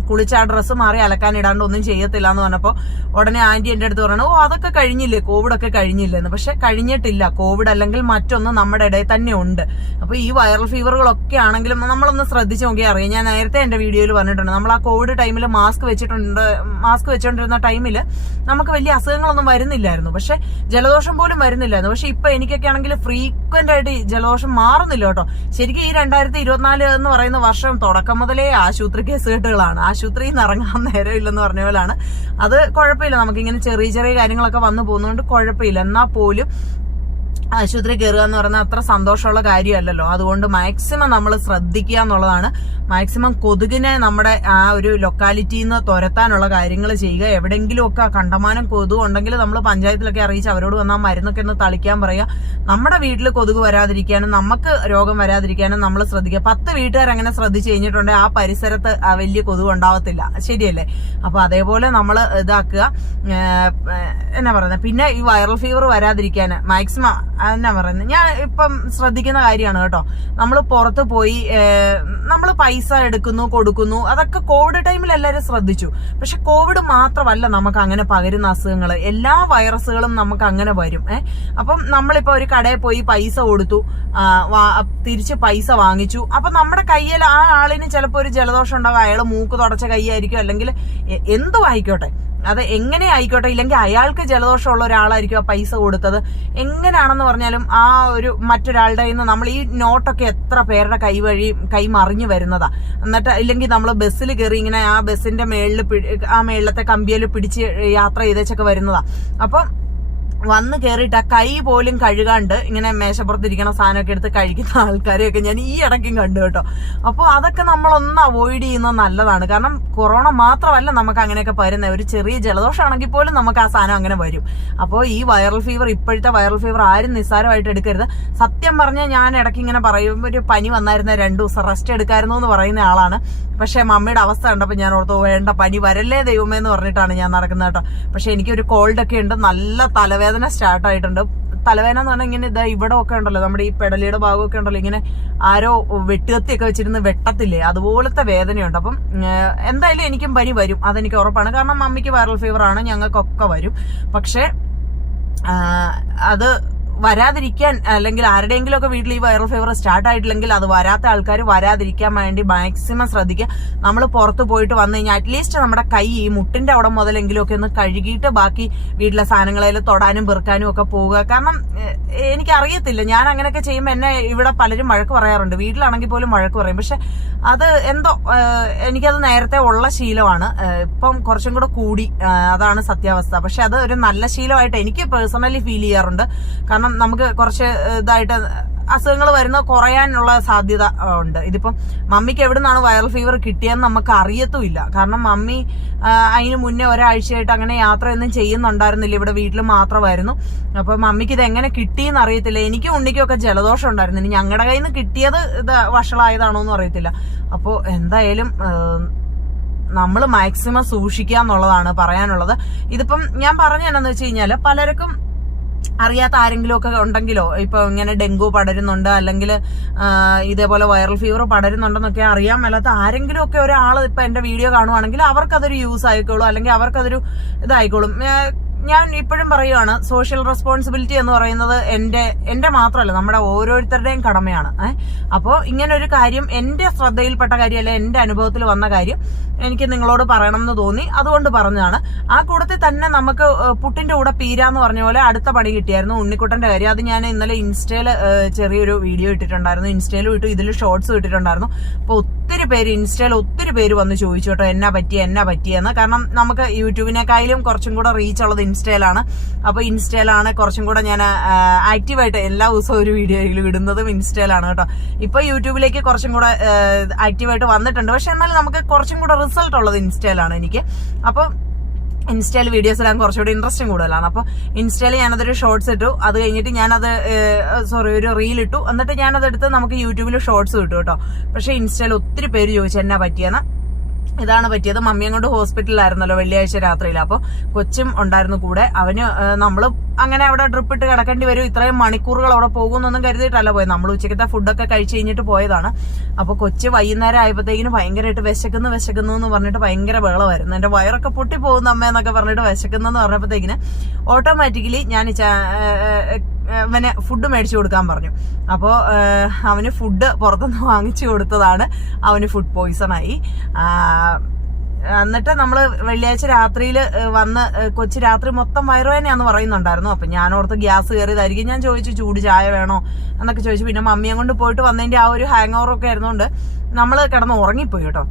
കുളിച്ച ആ ഡ്രസ്സ് മാറി അലക്കാൻ ഇടാണ്ട് ഒന്നും ചെയ്യത്തില്ല എന്ന് പറഞ്ഞപ്പോൾ ഉടനെ ആന്റി എന്റെ അടുത്ത് പറയണു ഓ അതൊക്കെ കഴിഞ്ഞില്ലേ? കോവിഡൊക്കെ കഴിഞ്ഞില്ലെന്ന്. പക്ഷെ കഴിഞ്ഞിട്ടില്ല. കോവിഡ് അല്ലെങ്കിൽ മറ്റൊന്ന് നമ്മുടെ ഇടയിൽ തന്നെ ഉണ്ട്. അപ്പോൾ ഈ വൈറൽ ഫീവറുകളൊക്കെ ആണെങ്കിലും നമ്മളൊന്ന് ശ്രദ്ധിച്ച് നോക്കിയാൽ അറിയാം. ഞാൻ നേരത്തെ എന്റെ വീഡിയോയിൽ പറഞ്ഞിട്ടുണ്ട്. നമ്മൾ ആ കോവിഡ് ടൈമിൽ മാസ്ക് വെച്ചിട്ടുണ്ട് മാസ്ക് വെച്ചുകൊണ്ടിരുന്ന ടൈമിൽ നമുക്ക് വലിയ അസുഖങ്ങളൊന്നും വരുന്നില്ലായിരുന്നു. പക്ഷെ ജലദോഷം പോലും വരുന്നില്ലായിരുന്നു. പക്ഷെ ഇപ്പൊ എനിക്കൊക്കെ ആണെങ്കിൽ ഫ്രീക്വന്റ് ആയിട്ട് ജലദോഷം മാറുന്നില്ല കേട്ടോ. ശരിക്കും ഈ രണ്ടായിരത്തി ഇരുപത്തിനാല് എന്ന് പറയുന്ന വർഷം തുടക്കം മുതലേ ആശുപത്രി കേസ് കേട്ടുകളാണ് ആശുപത്രിയിൽ നിന്ന് ഇറങ്ങാൻ നേരം ഇല്ലെന്ന് പറഞ്ഞ പോലാണ്. അത് കുഴപ്പമില്ല. നമുക്കിങ്ങനെ ചെറിയ ചെറിയ കാര്യങ്ങളൊക്കെ വന്നു പോകുന്നതുകൊണ്ട് കുഴപ്പമില്ല. എന്നാൽ പോലും ആശുപത്രി കയറുക എന്ന് പറഞ്ഞാൽ അത്ര സന്തോഷമുള്ള കാര്യമല്ലല്ലോ. അതുകൊണ്ട് മാക്സിമം നമ്മൾ ശ്രദ്ധിക്കുക എന്നുള്ളതാണ്. മാക്സിമം കൊതുകിനെ നമ്മുടെ ആ ഒരു ലൊക്കാലിറ്റിയിൽ നിന്ന് തുരത്താനുള്ള കാര്യങ്ങൾ ചെയ്യുക. എവിടെയെങ്കിലുമൊക്കെ കണ്ടമാനം കൊതുക് ഉണ്ടെങ്കിൽ നമ്മൾ പഞ്ചായത്തിലൊക്കെ അറിയിച്ച് അവരോട് വന്നാൽ മരുന്നൊക്കെ ഒന്ന് തളിക്കാൻ പറയുക. നമ്മുടെ വീട്ടിൽ കൊതുക് വരാതിരിക്കാനും നമുക്ക് രോഗം വരാതിരിക്കാനും നമ്മൾ ശ്രദ്ധിക്കുക. പത്ത് വീട്ടുകാർ അങ്ങനെ ശ്രദ്ധിച്ചു കഴിഞ്ഞിട്ടുണ്ടെങ്കിൽ ആ പരിസരത്ത് വലിയ കൊതുക് ഉണ്ടാവത്തില്ല. ശരിയല്ലേ? അപ്പൊ അതേപോലെ നമ്മൾ ഇതാക്കുക. എന്നാ പറയുന്നത് പിന്നെ ഈ വൈറൽ ഫീവർ വരാതിരിക്കാൻ മാക്സിമം എന്നാ പറയുന്നത് ഞാൻ ഇപ്പം ശ്രദ്ധിക്കുന്ന കാര്യമാണ് കേട്ടോ. നമ്മൾ പുറത്ത് പോയി നമ്മൾ പൈസ എടുക്കുന്നു കൊടുക്കുന്നു അതൊക്കെ കോവിഡ് ടൈമിൽ എല്ലാവരും ശ്രദ്ധിച്ചു. പക്ഷെ കോവിഡ് മാത്രമല്ല നമുക്ക് അങ്ങനെ പകരുന്ന അസുഖങ്ങൾ എല്ലാ വൈറസുകളും നമുക്ക് അങ്ങനെ വരും ഏഹ് അപ്പം നമ്മളിപ്പോ ഒരു കടയിൽ പോയി പൈസ കൊടുത്തു തിരിച്ച് പൈസ വാങ്ങിച്ചു. അപ്പൊ നമ്മുടെ കയ്യിൽ ആ ആളിന് ചിലപ്പോൾ ഒരു ജലദോഷം ഉണ്ടാവും. അയാൾ മൂക്ക് തുടച്ച കൈയായിരിക്കും അല്ലെങ്കിൽ എന്തും ആയിക്കോട്ടെ. അത് എങ്ങനെ ആയിക്കോട്ടെ? ഇല്ലെങ്കിൽ അയാൾക്ക് ജലദോഷമുള്ള ഒരാളായിരിക്കും ആ പൈസ കൊടുത്തത്. എങ്ങനെയാണെന്ന് പറഞ്ഞാലും ആ ഒരു മറ്റൊരാളുടെ നിന്ന് നമ്മൾ ഈ നോട്ടൊക്കെ എത്ര പേരുടെ കൈ വഴി കൈ മറിഞ്ഞു വരുന്നതാ. എന്നിട്ട് ഇല്ലെങ്കിൽ നമ്മൾ ബസ്സിൽ കയറി ഇങ്ങനെ ആ ബസ്സിന്റെ മേളിൽ ആ മേളിലത്തെ കമ്പിയിൽ പിടിച്ച് യാത്ര ചെയ്തേച്ചൊക്കെ വരുന്നതാ. അപ്പം വന്ന് കയറിയിട്ട് ആ കൈ പോലും കഴുകാണ്ട് ഇങ്ങനെ മേശപ്പുറത്തിരിക്കണ സാധനമൊക്കെ എടുത്ത് കഴിക്കുന്ന ആൾക്കാരെയൊക്കെ ഞാൻ ഈ ഇടയ്ക്കും കണ്ടു കേട്ടോ. അപ്പോൾ അതൊക്കെ നമ്മളൊന്ന് അവോയ്ഡ് ചെയ്യുന്നത് നല്ലതാണ്. കാരണം കൊറോണ മാത്രമല്ല നമുക്ക് അങ്ങനെയൊക്കെ വരുന്നത് ഒരു ചെറിയ ജലദോഷമാണെങ്കിൽ പോലും നമുക്ക് ആ സാധനം അങ്ങനെ വരും. അപ്പോൾ ഈ വൈറൽ ഫീവർ ഇപ്പോഴത്തെ വൈറൽ ഫീവർ ആരും നിസ്സാരമായിട്ട് എടുക്കരുത്. സത്യം പറഞ്ഞാൽ ഞാൻ ഇടയ്ക്ക് ഇങ്ങനെ പറയും ഒരു പനി വന്നായിരുന്ന രണ്ടു ദിവസം റെസ്റ്റ് എടുക്കായിരുന്നു എന്ന് പറയുന്ന ആളാണ്. പക്ഷേ മമ്മിയുടെ അവസ്ഥ കണ്ടപ്പോൾ ഞാൻ ഓർത്തു വേണ്ട പനി വരല്ലേ ദൈവമേ എന്ന് പറഞ്ഞിട്ടാണ് ഞാൻ നടക്കുന്നത് കേട്ടോ. പക്ഷെ എനിക്കൊരു കോൾഡൊക്കെ ഉണ്ട്. നല്ല തലവേദന സ്റ്റാർട്ട് ആയിട്ടുണ്ട്. തലവേദന എന്ന് പറഞ്ഞാൽ ഇങ്ങനെ ഇതാ ഇവിടെ ഒക്കെ ഉണ്ടല്ലോ. നമ്മുടെ ഈ പെടലിയുടെ ഭാഗമൊക്കെ ഉണ്ടല്ലോ. ഇങ്ങനെ ആരോ വെട്ടുകത്തിയൊക്കെ വെച്ചിരുന്ന് വെട്ടത്തില്ലേ? അതുപോലത്തെ വേദനയുണ്ട്. അപ്പം എന്തായാലും എനിക്കും പനി വരും. അതെനിക്ക് ഉറപ്പാണ്. കാരണം മമ്മിക്ക് വൈറൽ ഫീവർ ആണ്. ഞങ്ങൾക്കൊക്കെ വരും. പക്ഷേ അത് വരാതിരിക്കാൻ അല്ലെങ്കിൽ ആരുടെയെങ്കിലും ഒക്കെ വീട്ടിൽ ഈ വൈറൽ ഫീവർ സ്റ്റാർട്ട് ആയിട്ടില്ലെങ്കിൽ അത് വരാത്ത ആൾക്കാർ വരാതിരിക്കാൻ വേണ്ടി മാക്സിമം ശ്രദ്ധിക്കുക. നമ്മൾ പുറത്ത് പോയിട്ട് വന്നു കഴിഞ്ഞാൽ അറ്റ്ലീസ്റ്റ് നമ്മുടെ കൈ ഈ മുട്ടിന്റെ അവിടെ മുതലെങ്കിലും ഒക്കെ ഒന്ന് കഴുകിയിട്ട് ബാക്കി വീട്ടിലെ സാധനങ്ങളിൽ തൊടാനും പെറുക്കാനും ഒക്കെ പോവുക. കാരണം എനിക്കറിയത്തില്ല. ഞാൻ അങ്ങനെയൊക്കെ ചെയ്യുമ്പോൾ എന്നെ ഇവിടെ പലരും വഴക്ക് പറയാറുണ്ട്. വീട്ടിലാണെങ്കിൽ പോലും വഴക്ക് പറയും. പക്ഷെ അത് എന്തോ എനിക്കത് നേരത്തെ ഉള്ള ശീലമാണ്. ഇപ്പം കുറച്ചും കൂടെ കൂടി അതാണ് സത്യാവസ്ഥ. പക്ഷെ അത് ഒരു നല്ല ശീലമായിട്ട് എനിക്ക് പേഴ്സണലി ഫീൽ ചെയ്യാറുണ്ട്. കാരണം നമുക്ക് കുറച്ച് ഇതായിട്ട് അസുഖങ്ങൾ വരുന്ന കുറയാനുള്ള സാധ്യത ഉണ്ട്. ഇതിപ്പം മമ്മിക്ക് എവിടെ നിന്നാണ് വൈറൽ ഫീവർ കിട്ടിയെന്ന് നമുക്ക് അറിയത്തുമില്ല. കാരണം മമ്മി അതിന് മുന്നേ ഒരാഴ്ചയായിട്ട് അങ്ങനെ യാത്രയൊന്നും ചെയ്യുന്നുണ്ടായിരുന്നില്ല. ഇവിടെ വീട്ടിൽ മാത്രമായിരുന്നു. അപ്പൊ മമ്മിക്ക് ഇത് എങ്ങനെ കിട്ടിയെന്ന് അറിയത്തില്ല. എനിക്കും ഉണ്ണിക്കും ഒക്കെ ജലദോഷം ഉണ്ടായിരുന്നു. ഇനി ഞങ്ങളുടെ കയ്യിൽ നിന്ന് കിട്ടിയത് ഇത് വഷളായതാണോ എന്നും അറിയത്തില്ല. അപ്പോൾ എന്തായാലും നമ്മൾ മാക്സിമം സൂക്ഷിക്കുക എന്നുള്ളതാണ് പറയാനുള്ളത്. ഇതിപ്പം ഞാൻ പറഞ്ഞു എന്നാന്ന് വെച്ച് കഴിഞ്ഞാൽ പലർക്കും അറിയാത്ത ആരെങ്കിലും ഒക്കെ ഉണ്ടെങ്കിലോ? ഇപ്പൊ ഇങ്ങനെ ഡെങ്കു പടരുന്നുണ്ട് അല്ലെങ്കിൽ ഇതേപോലെ വൈറൽ ഫീവർ പടരുന്നുണ്ടെന്നൊക്കെ അറിയാൻ മേലാത്ത ആരെങ്കിലും ഒക്കെ ഒരാൾ ഇപ്പൊ എന്റെ വീഡിയോ കാണുവാണെങ്കിൽ അവർക്കതൊരു യൂസ് ആയിക്കോളും അല്ലെങ്കിൽ അവർക്കതൊരു ഇതായിക്കോളും. ഞാൻ ഇപ്പോഴും പറയുവാണ് സോഷ്യൽ റെസ്പോൺസിബിലിറ്റി എന്ന് പറയുന്നത് എന്റെ എന്റെ മാത്രമല്ല നമ്മുടെ ഓരോരുത്തരുടെയും കടമയാണ്. ഏഹ് അപ്പോൾ ഇങ്ങനെ ഒരു കാര്യം എന്റെ ശ്രദ്ധയിൽപ്പെട്ട കാര്യം അല്ലെ എന്റെ അനുഭവത്തിൽ വന്ന കാര്യം എനിക്ക് നിങ്ങളോട് പറയണം എന്ന് തോന്നി. അതുകൊണ്ട് പറഞ്ഞതാണ്. ആ കൂട്ടത്തിൽ തന്നെ നമുക്ക് പുട്ടിന്റെ കൂടെ പീരാന്ന് പറഞ്ഞ പോലെ അടുത്ത പണി കിട്ടിയായിരുന്നു ഉണ്ണിക്കുട്ടന്റെ കാര്യം. അത് ഞാൻ ഇന്നലെ ഇൻസ്റ്റയിൽ ചെറിയൊരു വീഡിയോ ഇട്ടിട്ടുണ്ടായിരുന്നു. ഇൻസ്റ്റയിലും ഇട്ടു ഇതിൽ ഷോർട്സ് ഇട്ടിട്ടുണ്ടായിരുന്നു. അപ്പോൾ ഒത്തിരി പേര് ഇൻസ്റ്റയിൽ ഒത്തിരി പേര് വന്ന് ചോദിച്ചു കേട്ടോ എന്നാ പറ്റിയ എന്നാ. പറ്റിയെന്ന് കാരണം നമുക്ക് യൂട്യൂബിനെക്കായാലും കുറച്ചും കൂടെ റീച്ച് ഉള്ളത് ഇൻസ്റ്റയിലാണ്. അപ്പൊ ഇൻസ്റ്റയിലാണ് കുറച്ചും കൂടെ ഞാൻ ആക്റ്റീവായിട്ട് എല്ലാ ദിവസവും ഒരു വീഡിയോയിലും ഇടുന്നതും ഇൻസ്റ്റയിലാണ് കേട്ടോ. ഇപ്പൊ യൂട്യൂബിലേക്ക് കുറച്ചും കൂടെ ആക്റ്റീവായിട്ട് വന്നിട്ടുണ്ട്. പക്ഷെ എന്നാലും നമുക്ക് കുറച്ചും കൂടെ റിസൾട്ട് ഉള്ളത് ഇൻസ്റ്റയിലാണ് എനിക്ക്. അപ്പൊ ഇൻസ്റ്റയിൽ വീഡിയോസ് എല്ലാം കുറച്ചുകൂടി ഇൻട്രസ്റ്റിംഗ് കൂടുതലാണ്. അപ്പോൾ ഇൻസ്റ്റയിൽ ഞാനതൊരു ഷോർട്സ് ഇട്ടു. അത് കഴിഞ്ഞിട്ട് ഞാനത് സോറി ഒരു റീൽ ഇട്ടു. എന്നിട്ട് ഞാനത് എടുത്ത് നമുക്ക് യൂട്യൂബിൽ ഷോർട്സ് കിട്ടും കേട്ടോ. പക്ഷേ ഇൻസ്റ്റയിൽ ഒത്തിരി പേര് ചോദിച്ചു എന്നാ പറ്റിയെന്ന്? ഇതാണ് പറ്റിയത്. മമ്മിയും കൊണ്ട് ഹോസ്പിറ്റലിലായിരുന്നല്ലോ വെള്ളിയാഴ്ച രാത്രിയിൽ. അപ്പോൾ കൊച്ചും ഉണ്ടായിരുന്നു കൂടെ. അവന് നമ്മൾ അങ്ങനെ അവിടെ ഡ്രിപ്പ് ഇട്ട് കിടക്കേണ്ടി വരും. ഇത്രയും മണിക്കൂറുകൾ അവിടെ പോകുമെന്നൊന്നും കരുതിയിട്ടല്ല പോയത്. നമ്മൾ ഉച്ചക്കത്തെ ഫുഡൊക്കെ കഴിച്ച് കഴിഞ്ഞിട്ട് പോയതാണ്. അപ്പോൾ കൊച്ച് വൈകുന്നേരം ആയപ്പോഴത്തേക്കിന് ഭയങ്കരമായിട്ട് വിശക്കുന്നു വിശക്കുന്നു എന്ന് പറഞ്ഞിട്ട് ഭയങ്കര വെള്ളമായിരുന്നു എന്റെ വയറൊക്കെ പൊട്ടി പോകുന്ന അമ്മ എന്നൊക്കെ പറഞ്ഞിട്ട് വിശക്കുന്നു എന്ന് പറഞ്ഞപ്പോഴത്തേക്കിന് ഓട്ടോമാറ്റിക്കലി ഞാൻ അവന് ഫുഡ് മേടിച്ചു കൊടുക്കാൻ പറഞ്ഞു. അപ്പോൾ അവന് ഫുഡ് പുറത്തുനിന്ന് വാങ്ങിച്ചു കൊടുത്തതാണ് അവന് ഫുഡ് പോയിസൺ ആയി. എന്നിട്ട് നമ്മൾ വെള്ളിയാഴ്ച രാത്രിയിൽ വന്ന് കൊച്ചു രാത്രി മൊത്തം വയറുവേനയാന്ന് പറയുന്നുണ്ടായിരുന്നു. അപ്പൊ ഞാൻ ഓർത്ത് ഗ്യാസ് കയറിയതായിരിക്കും. ഞാൻ ചോദിച്ചു ചൂട് ചായ വേണോ? എന്നൊക്കെ ചോദിച്ചു. പിന്നെ മമ്മിയെ കൊണ്ട് പോയിട്ട് വന്നതിന്റെ ആ ഒരു ഹാങ് ഓവർ ഒക്കെ ആയിരുന്നുകൊണ്ട് നമ്മൾ കിടന്ന് ഉറങ്ങിപ്പോയി കേട്ടോ.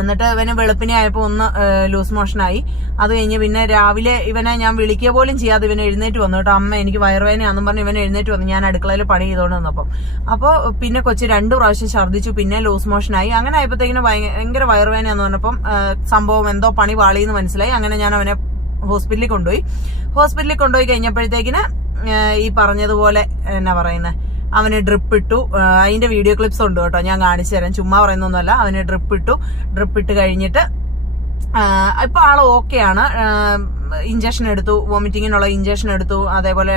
എന്നിട്ട് ഇവന് വെളുപ്പിനെ ആയപ്പോൾ ഒന്ന് ലൂസ് മോഷൻ ആയി അത് കഴിഞ്ഞ് പിന്നെ രാവിലെ ഇവനെ ഞാൻ വിളിക്കുക പോലും ചെയ്യാതെ ഇവൻ എഴുന്നേറ്റ് വന്നു കേട്ടോ. അമ്മ എനിക്ക് വയറുവേനയാന്നും പറഞ്ഞ് ഇവൻ എഴുന്നേറ്റ് വന്നു. ഞാൻ അടുക്കളയിൽ പണി ചെയ്തോണ്ട് വന്നപ്പം. അപ്പോൾ പിന്നെ കൊച്ചു രണ്ടു പ്രാവശ്യം ഛർദ്ദിച്ചു. പിന്നെ ലൂസ് മോഷൻ ആയി അങ്ങനെ ആയപ്പോഴത്തേക്കിന് ഭയങ്കര വയറുവേനയാന്ന് പറഞ്ഞപ്പം സംഭവം എന്തോ പണി വാളിയെന്ന് മനസ്സിലായി. അങ്ങനെ ഞാൻ അവനെ ഹോസ്പിറ്റലിൽ കൊണ്ടുപോയി. ഹോസ്പിറ്റലിൽ കൊണ്ടുപോയി കഴിഞ്ഞപ്പോഴത്തേക്കിന് ഈ പറഞ്ഞതുപോലെ എന്നാ പറയുന്നത് അവന് ഡ്രിപ്പ് ഇട്ടു. അതിന്റെ വീഡിയോ ക്ലിപ്സ് ഉണ്ട് കേട്ടോ ഞാൻ കാണിച്ചു തരാം. ചുമ്മാ പറയുന്നൊന്നുമല്ല അവന് ഡ്രിപ്പ് ഇട്ടു. ഡ്രിപ്പ് ഇട്ട് കഴിഞ്ഞിട്ട് ഇപ്പൊ ആൾ ഓക്കെയാണ് ഇഞ്ചക്ഷൻ എടുത്തു വോമിറ്റിങ്ങിനുള്ള ഇഞ്ചക്ഷൻ എടുത്തു അതേപോലെ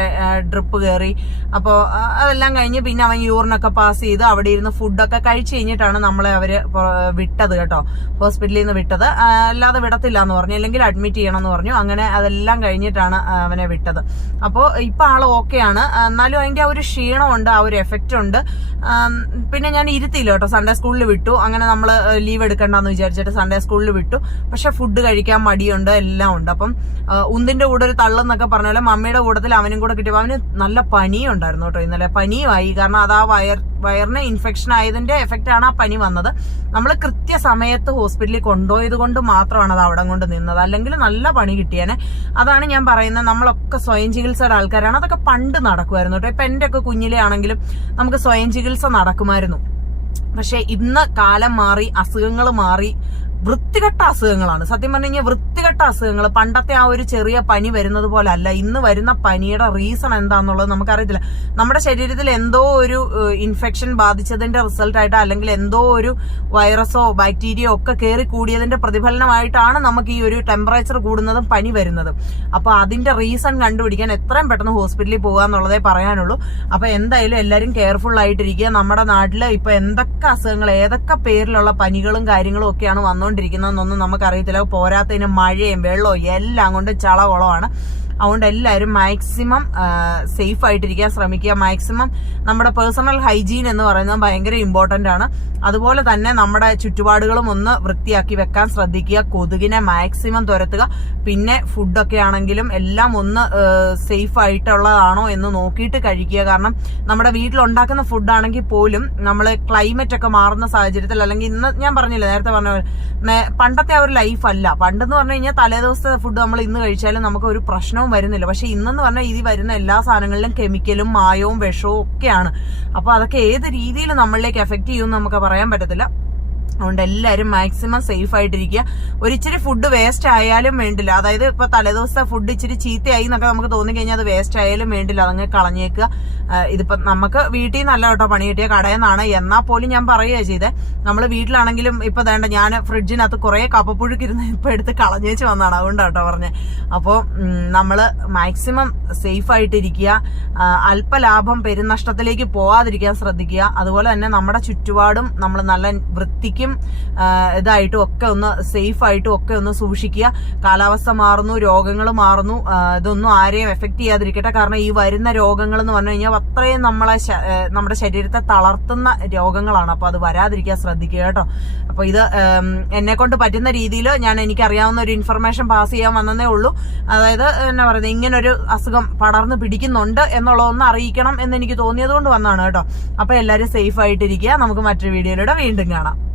ഡ്രിപ്പ് കയറി അപ്പോൾ അതെല്ലാം കഴിഞ്ഞ് പിന്നെ അവൻ യൂറിനൊക്കെ പാസ് ചെയ്ത് അവിടെ ഇരുന്ന് ഫുഡൊക്കെ കഴിച്ചു കഴിഞ്ഞിട്ടാണ് നമ്മളെ അവർ വിട്ടത് കേട്ടോ. ഹോസ്പിറ്റലിൽ നിന്ന് വിട്ടത്. അല്ലാതെ വിടത്തില്ല എന്ന് പറഞ്ഞു. അല്ലെങ്കിൽ അഡ്മിറ്റ് ചെയ്യണം എന്ന് പറഞ്ഞു. അങ്ങനെ അതെല്ലാം കഴിഞ്ഞിട്ടാണ് അവനെ വിട്ടത്. അപ്പോൾ ഇപ്പം ആൾ ഓക്കെയാണ്. എന്നാലും അതിന്റെ ആ ഒരു ക്ഷീണമുണ്ട് ആ ഒരു എഫക്റ്റ് ഉണ്ട്. പിന്നെ ഞാൻ ഇരുത്തിയില്ല കേട്ടോ. സൺഡേ സ്കൂളിൽ വിട്ടു. അങ്ങനെ നമ്മൾ ലീവ് എടുക്കണ്ടെന്ന് വിചാരിച്ചിട്ട് സൺഡേ സ്കൂളിൽ വിട്ടു. പക്ഷെ ഫുഡ് കഴിക്കാൻ മടിയുണ്ട്. എല്ലാം ഉണ്ട്. അപ്പം ഉന്തിന്റെ കൂടെ ഒരു തള്ളെന്നൊക്കെ പറഞ്ഞ പോലെ മമ്മിയുടെ കൂട്ടത്തിൽ അവനും കൂടെ കിട്ടിയപ്പോൾ അവന് നല്ല പനിയും ഉണ്ടായിരുന്നു കേട്ടോ ഇന്നലെ. പനിയുമായി. കാരണം അത് ആ വയർ വയറിന് ഇൻഫെക്ഷൻ ആയതിന്റെ എഫക്റ്റ് ആണ് ആ പനി വന്നത്. നമ്മൾ കൃത്യസമയത്ത് ഹോസ്പിറ്റലിൽ കൊണ്ടുപോയത് കൊണ്ട് മാത്രമാണ് അത് അവിടെ കൊണ്ട് നിന്നത്. അല്ലെങ്കിൽ നല്ല പണി കിട്ടിയേനെ. അതാണ് ഞാൻ പറയുന്നത്. നമ്മളൊക്കെ സ്വയം ചികിത്സയുടെ ആൾക്കാരാണ്. അതൊക്കെ പണ്ട് നടക്കുമായിരുന്നു കേട്ടോ. ഇപ്പൊ എന്റെ ഒക്കെ കുഞ്ഞിലെ ആണെങ്കിലും നമുക്ക് സ്വയം ചികിത്സ നടക്കുമായിരുന്നു. പക്ഷെ ഇന്ന് കാലം മാറി അസുഖങ്ങൾ മാറി വൃത്തികെട്ട അസുഖങ്ങളാണ്. സത്യം പറഞ്ഞു കഴിഞ്ഞാൽ വൃത്തികെട്ട അസുഖങ്ങൾ പണ്ടത്തെ ആ ഒരു ചെറിയ പനി വരുന്നത് പോലെ അല്ല ഇന്ന് വരുന്ന പനിയുടെ റീസൺ എന്താന്നുള്ളത് നമുക്കറിയത്തില്ല. നമ്മുടെ ശരീരത്തിൽ എന്തോ ഒരു ഇൻഫെക്ഷൻ ബാധിച്ചതിന്റെ റിസൾട്ട് ആയിട്ട് അല്ലെങ്കിൽ എന്തോ ഒരു വൈറസോ ബാക്ടീരിയയോ ഒക്കെ കയറി കൂടിയതിന്റെ പ്രതിഫലനമായിട്ടാണ് നമുക്ക് ഈ ഒരു ടെമ്പറേച്ചർ കൂടുന്നതും പനി വരുന്നതും. അപ്പൊ അതിന്റെ റീസൺ കണ്ടുപിടിക്കാൻ എത്രയും പെട്ടെന്ന് ഹോസ്പിറ്റലിൽ പോകുക എന്നുള്ളതേ പറയാനുള്ളൂ. അപ്പൊ എന്തായാലും എല്ലാവരും കെയർഫുൾ ആയിട്ടിരിക്കുക. നമ്മുടെ നാട്ടിൽ ഇപ്പൊ എന്തൊക്കെ അസുഖങ്ങൾ ഏതൊക്കെ പേരിലുള്ള പനികളും കാര്യങ്ങളും ഒക്കെയാണ് വന്നുകൊണ്ടിരിക്കുന്നതെന്നൊന്നും നമുക്കറിയത്തില്ല. പോരാത്തതിന് മഴയും വെള്ളവും എല്ലാം കൊണ്ട് ചളകുളമാണ് അതുകൊണ്ട് എല്ലാവരും മാക്സിമം സേഫ് ആയിട്ടിരിക്കാൻ ശ്രമിക്കുക. മാക്സിമം നമ്മുടെ പേഴ്സണൽ ഹൈജീൻ എന്ന് പറയുന്നത് ഭയങ്കര ഇമ്പോർട്ടന്റ് ആണ്. അതുപോലെ തന്നെ നമ്മുടെ ചുറ്റുപാടുകളും ഒന്ന് വൃത്തിയാക്കി വെക്കാൻ ശ്രദ്ധിക്കുക. കൊതുകിനെ മാക്സിമം തുരത്തുക. പിന്നെ ഫുഡൊക്കെ ആണെങ്കിലും എല്ലാം ഒന്ന് സേഫ് ആയിട്ടുള്ളതാണോ എന്ന് നോക്കിയിട്ട് കഴിക്കുക. കാരണം നമ്മുടെ വീട്ടിലുണ്ടാക്കുന്ന ഫുഡാണെങ്കിൽ പോലും നമ്മൾ ക്ലൈമറ്റ് ഒക്കെ മാറുന്ന സാഹചര്യത്തിൽ അല്ലെങ്കിൽ ഇന്ന് ഞാൻ പറഞ്ഞില്ല നേരത്തെ പറഞ്ഞ പണ്ടത്തെ ആ ഒരു ലൈഫ് അല്ല. പണ്ടെന്ന് പറഞ്ഞു കഴിഞ്ഞാൽ തലേ ദിവസത്തെ ഫുഡ് നമ്മൾ ഇന്ന് കഴിച്ചാലും നമുക്ക് ഒരു പ്രശ്നവും വരുന്നില്ല. പക്ഷെ ഇന്നെന്ന് പറഞ്ഞാൽ ഇതിൽ വരുന്ന എല്ലാ സാധനങ്ങളിലും കെമിക്കലും മായവും വിഷവും ഒക്കെയാണ്. അപ്പോൾ അതൊക്കെ ഏത് രീതിയിൽ നമ്മളിലേക്ക് എഫക്ട് ചെയ്യുമെന്ന് നമുക്ക് പറയാൻ പറ്റത്തില്ല. അതുകൊണ്ട് എല്ലാവരും മാക്സിമം സേഫ് ആയിട്ടിരിക്കുക. ഒരിച്ചിരി ഫുഡ് വേസ്റ്റ് ആയാലും വേണ്ടില്ല. അതായത് ഇപ്പൊ തലേദിവസത്തെ ഫുഡ് ഇച്ചിരി ചീത്തയായി എന്നൊക്കെ നമുക്ക് തോന്നിക്കഴിഞ്ഞാൽ അത് വേസ്റ്റ് ആയാലും വേണ്ടില്ല. അതങ്ങ് കളഞ്ഞേക്കുക. ഇതിപ്പോ നമുക്ക് വീട്ടിൽ നിന്നല്ല കേട്ടോ പണി കിട്ടിയ കടയിൽ നിന്നാണ്. എന്നാൽ പോലും ഞാൻ പറയുക ചെയ്തേ. നമ്മൾ വീട്ടിലാണെങ്കിലും ഇപ്പൊ വേണ്ട ഞാൻ ഫ്രിഡ്ജിനകത്ത് കുറെ കപ്പപ്പുഴുക്കിരുന്ന് ഇപ്പൊ എടുത്ത് കളഞ്ഞേച്ച് വന്നതാണ്. അതുകൊണ്ടാണ് കേട്ടോ പറഞ്ഞത് അപ്പോൾ നമ്മൾ മാക്സിമം സേഫ് ആയിട്ടിരിക്കുക. അല്പ അല്പലാഭം പെരുനഷ്ടത്തിലേക്ക് പോവാതിരിക്കാൻ ശ്രദ്ധിക്കുക. അതുപോലെ തന്നെ നമ്മുടെ ചുറ്റുപാടും നമ്മൾ നല്ല വൃത്തിക്കും ആ, ഇതായിട്ടും ഒക്കെ ഒന്ന് സേഫ് ആയിട്ടും ഒക്കെ ഒന്ന് സൂക്ഷിക്കുക. കാലാവസ്ഥ മാറുന്നു രോഗങ്ങൾ മാറുന്നു ഇതൊന്നും ആരെയും എഫക്ട് ചെയ്യാതിരിക്കട്ടെ. കാരണം ഈ വരുന്ന രോഗങ്ങൾ എന്ന് പറഞ്ഞു കഴിഞ്ഞാൽ അത്രയും നമ്മളെ നമ്മുടെ ശരീരത്തെ തളർത്തുന്ന രോഗങ്ങളാണ്. അപ്പൊ അത് വരാതിരിക്കാൻ ശ്രദ്ധിക്കുക കേട്ടോ. അപ്പൊ ഇത് എന്നെ കൊണ്ട് പറ്റുന്ന രീതിയിൽ ഞാൻ എനിക്കറിയാവുന്ന ഒരു ഇൻഫർമേഷൻ പാസ് ചെയ്യാൻ വന്നതേ ഉള്ളൂ. അതായത് എന്നാ പറയുന്നത് ഇങ്ങനൊരു അസുഖം പടർന്ന് പിടിക്കുന്നുണ്ട് എന്നുള്ളതൊന്ന് അറിയിക്കണം എന്ന് എനിക്ക് തോന്നിയത് കൊണ്ട് വന്നതാണ് കേട്ടോ. അപ്പൊ എല്ലാവരും സേഫ് ആയിട്ടിരിക്കുക. നമുക്ക് മറ്റൊരു വീഡിയോയിലൂടെ വീണ്ടും കാണാം.